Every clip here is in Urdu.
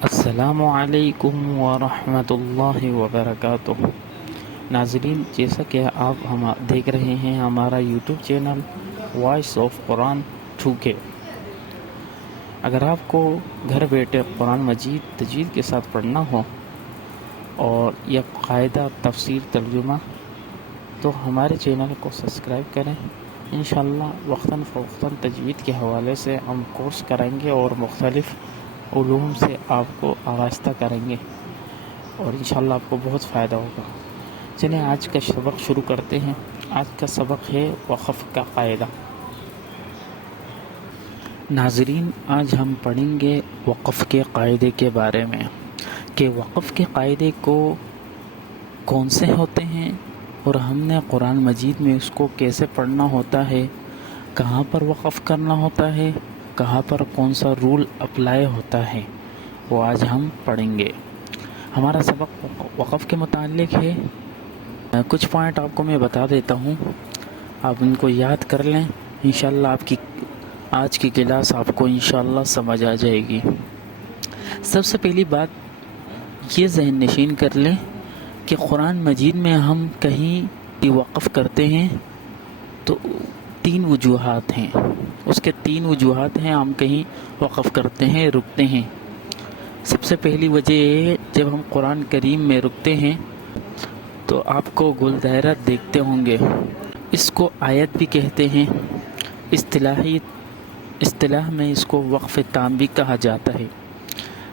السلام علیکم ورحمۃ اللہ وبرکاتہ۔ ناظرین، جیسا کہ آپ دیکھ رہے ہیں ہمارا YouTube channel voice of Quran 2K۔ اگر آپ کو گھر بیٹھے قرآن مجید تجوید کے ساتھ پڑھنا ہو اور یہ قاعدہ تفسیر ترجمہ، تو ہمارے چینل کو سبسکرائب کریں۔ انشاءاللہ وقتاً فوقتاً تجوید کے حوالے سے ہم کورس کریں گے اور مختلف علوم سے آپ کو آراستہ کریں گے، اور انشاءاللہ آپ کو بہت فائدہ ہوگا۔ چلیں آج کا سبق شروع کرتے ہیں۔ آج کا سبق ہے وقف کا قاعدہ۔ ناظرین، آج ہم پڑھیں گے وقف کے قاعدے کے بارے میں، کہ وقف کے قاعدے کون سے ہوتے ہیں، اور ہم نے قرآن مجید میں اس کو کیسے پڑھنا ہوتا ہے، کہاں پر وقف کرنا ہوتا ہے، کہاں پر کون سا رول اپلائی ہوتا ہے، وہ آج ہم پڑھیں گے۔ ہمارا سبق وقف کے متعلق ہے۔ کچھ پوائنٹ آپ کو میں بتا دیتا ہوں، آپ ان کو یاد کر لیں۔ انشاءاللہ آپ کی آج کی کلاس آپ کو انشاءاللہ سمجھ آ جائے گی۔ سب سے پہلی بات یہ ذہن نشین کر لیں کہ قرآن مجید میں ہم کہیں بھی وقف کرتے ہیں تو 3 وجوہات ہیں۔ اس کے 3 وجوہات ہیں، ہم کہیں وقف کرتے ہیں، رکتے ہیں۔ سب سے پہلی وجہ یہ ہے، جب ہم قرآن کریم میں رکتے ہیں تو آپ کو گول دائرہ دیکھتے ہوں گے، اس کو آیت بھی کہتے ہیں، اصطلاح میں اس کو وقف تام بھی کہا جاتا ہے۔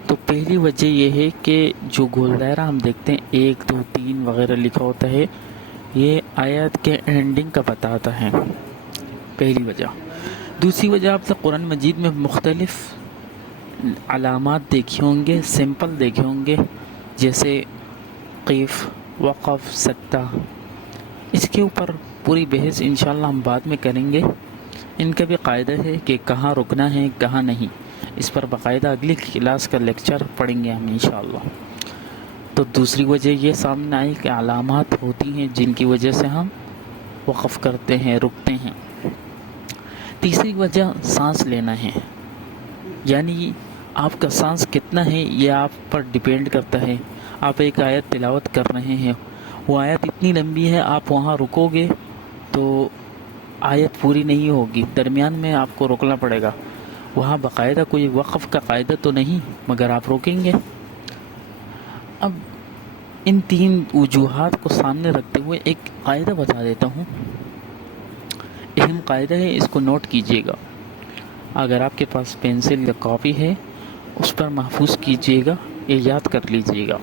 تو پہلی وجہ یہ ہے کہ جو گول دائرہ ہم دیکھتے ہیں 1 2 3 وغیرہ لکھا ہوتا ہے، یہ آیت کے اینڈنگ کا بتاتا ہے، پہلی وجہ۔ دوسری وجہ، آپ نے قرآن مجید میں مختلف علامات دیکھے ہوں گے، سمپل دیکھے ہوں گے، جیسے قیف، وقف، سکتہ۔ اس کے اوپر پوری بحث انشاءاللہ ہم بعد میں کریں گے۔ ان کا بھی قاعدہ ہے کہ کہاں رکنا ہے، کہاں نہیں۔ اس پر باقاعدہ اگلی کلاس کا لیکچر پڑھیں گے ہم انشاءاللہ۔ تو دوسری وجہ یہ سامنے آئی کہ علامات ہوتی ہیں جن کی وجہ سے ہم وقف کرتے ہیں، رکتے ہیں۔ تیسری وجہ سانس لینا ہے، یعنی آپ کا سانس کتنا ہے یہ آپ پر ڈیپینڈ کرتا ہے۔ آپ ایک آیت تلاوت کر رہے ہیں، وہ آیت اتنی لمبی ہے، آپ وہاں رکو گے تو آیت پوری نہیں ہوگی، درمیان میں آپ کو روکنا پڑے گا۔ وہاں باقاعدہ کوئی وقف کا قاعدہ تو نہیں، مگر آپ روکیں گے۔ اب ان 3 وجوہات کو سامنے رکھتے ہوئے ایک قاعدہ بتا دیتا ہوں، اہم قاعدہ ہے، اس کو نوٹ کیجئے گا۔ اگر آپ کے پاس پینسل یا کاپی ہے اس پر محفوظ کیجئے گا، یہ یاد کر لیجئے گا۔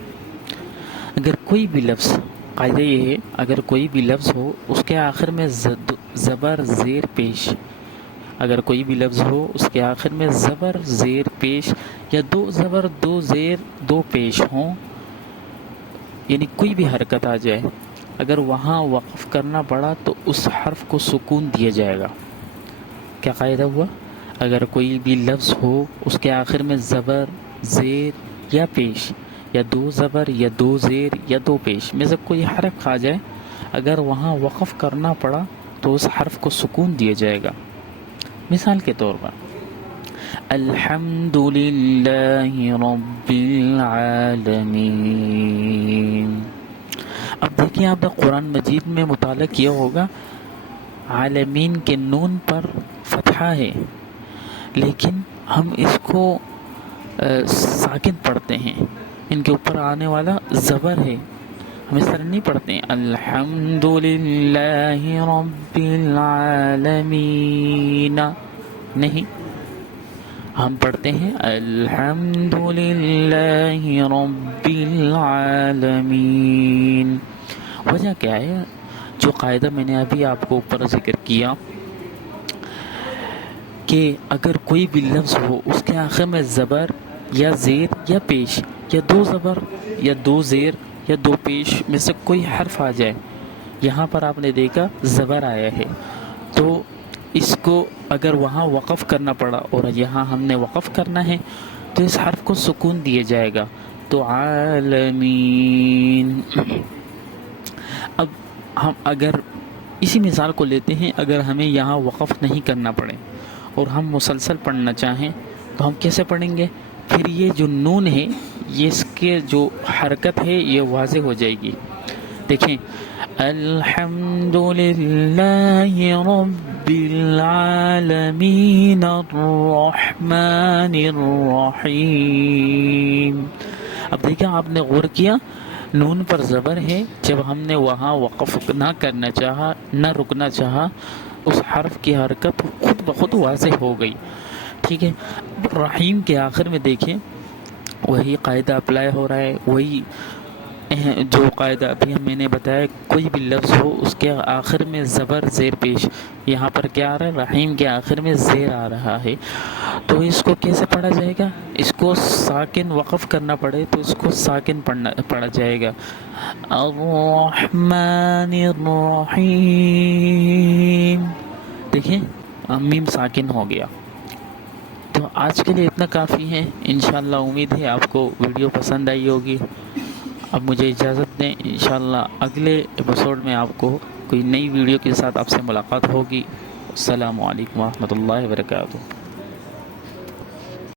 اگر کوئی بھی لفظ، قاعدہ یہ ہے، اگر کوئی بھی لفظ ہو اس کے آخر میں زبر زیر پیش، اگر کوئی بھی لفظ ہو اس کے آخر میں زبر زیر پیش یا 2 زبر 2 زیر 2 پیش ہوں، یعنی کوئی بھی حرکت آ جائے، اگر وہاں وقف کرنا پڑا تو اس حرف کو سکون دیا جائے گا۔ کیا قاعدہ ہوا؟ اگر کوئی بھی لفظ ہو اس کے آخر میں زبر زیر یا پیش یا 2 زبر یا 2 زیر یا 2 پیش میں سے کوئی حرف آ جائے، اگر وہاں وقف کرنا پڑا تو اس حرف کو سکون دیا جائے گا۔ مثال کے طور پر الحمد للہ رب العالمین۔ اب دیکھیں، آپ نے قرآن مجید میں مطالعہ کیا ہوگا، عالمین کے نون پر فتحہ ہے، لیکن ہم اس کو ساکن پڑھتے ہیں، ان کے اوپر آنے والا زبر ہے، ہم اس طرح نہیں پڑھتے ہیں الحمد للہ رب العالمین، نہیں، ہم پڑھتے ہیں الحمد للہ رب العالمین۔ وجہ کیا ہے؟ جو قاعدہ میں نے ابھی آپ کو اوپر ذکر کیا کہ اگر کوئی بھی لفظ ہو اس کے آخر میں زبر یا زیر یا پیش یا 2 زبر یا 2 زیر یا 2 پیش میں سے کوئی حرف آ جائے، یہاں پر آپ نے دیکھا زبر آیا ہے، تو اس کو اگر وہاں وقف کرنا پڑا اور یہاں ہم نے وقف کرنا ہے تو اس حرف کو سکون دیا جائے گا، تو عالمین۔ اب ہم اگر اسی مثال کو لیتے ہیں، اگر ہمیں یہاں وقف نہیں کرنا پڑے اور ہم مسلسل پڑھنا چاہیں تو ہم کیسے پڑھیں گے؟ پھر یہ جو نون ہے یہ اس کے جو حرکت ہے یہ واضح ہو جائے گی. دیکھیں الحمد للہ رب العالمین الرحمن الرحیم. اب دیکھیں آپ نے غور کیا نون پر زبر ہے. جب ہم نے وہاں وقف نہ کرنا چاہا نہ رکنا چاہا اس حرف کی حرکت خود بخود واضح ہو گئی. ٹھیک ہے. رحیم کے آخر میں دیکھیں وہی قاعدہ اپلائی ہو رہا ہے. وہی جو قاعدہ ابھی میں نے بتایا کوئی بھی لفظ ہو اس کے آخر میں زبر زیر پیش. یہاں پر کیا آ رہا ہے رحیم کے آخر میں زیر آ رہا ہے. تو اس کو کیسے پڑھا جائے گا؟ اس کو ساکن وقف کرنا پڑے تو اس کو ساکن پڑھا جائے گا. الرحمن الرحیم. دیکھیں میم ساکن ہو گیا. تو آج کے لیے اتنا کافی ہے. انشاءاللہ امید ہے آپ کو ویڈیو پسند آئی ہوگی. اب مجھے اجازت دیں. انشاءاللہ اگلے ایپیسوڈ میں آپ کو کوئی نئی ویڈیو کے ساتھ آپ سے ملاقات ہوگی. السلام علیکم ورحمۃ اللہ وبرکاتہ.